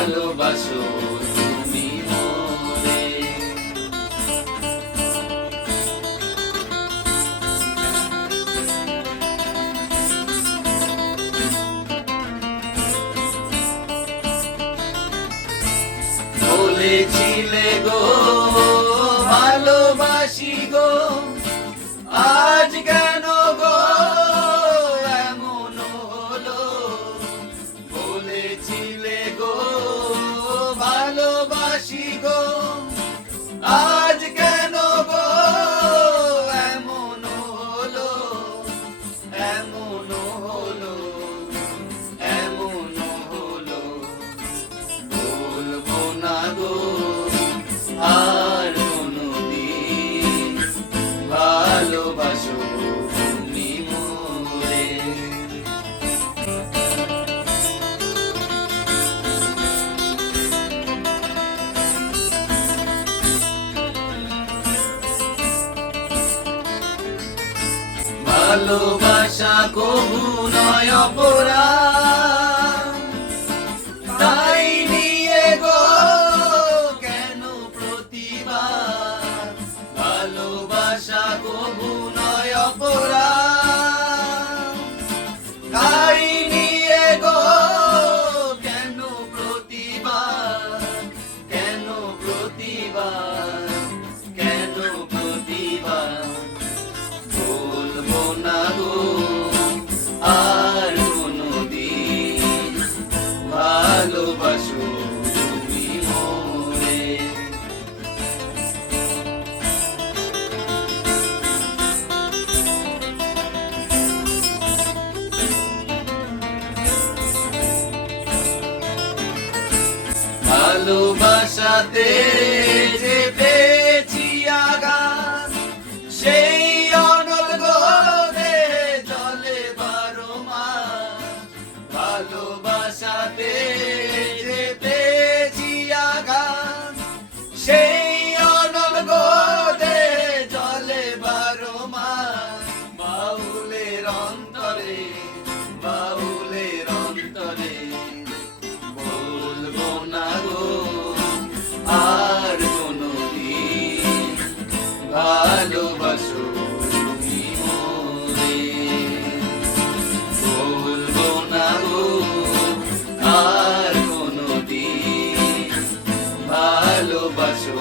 ভালোবাসো তুমি মোরে। বলেছিলে গো ভালোবাসি গো, আজ কেন গো এমন হলো। বলেছিলে গো ভালোবাসি গো, আজ কেন গো এমন হলো। এমন হলো, এমন হলো, বলবো না গো আর কোনদিন, ভালোবাসো তুমি মোরে। ভালোবাসা কবু নয় অপরাধ, তাই নিয়ে গো কেন প্রতিবাদ। ভালোবাসা কবু নয় অপরাধ, তাই নিয়ে গো কেন প্রতিবাদ। কেন প্রতিবাদ, কেন প্রতিবাদ, বলবো না গো আর কোনদিন, ভালোবাসো তুমি মোরে। ভালোবাসাতে যে পেয়েছি আঘাত, সেই অনল গোরে জলে বারো মাস। ভালোবাসাতে যে পেয়েছি আঘাত, সেই অনল গোরে জলে বারো মাস। বাউলের অন্তরে, বাউলের অন্তরে, বলবো না গো আর কোনদিন, ভালোবাসো তুমি মোরে। বলবো না গো আর কোনদিন, ভালোবাসো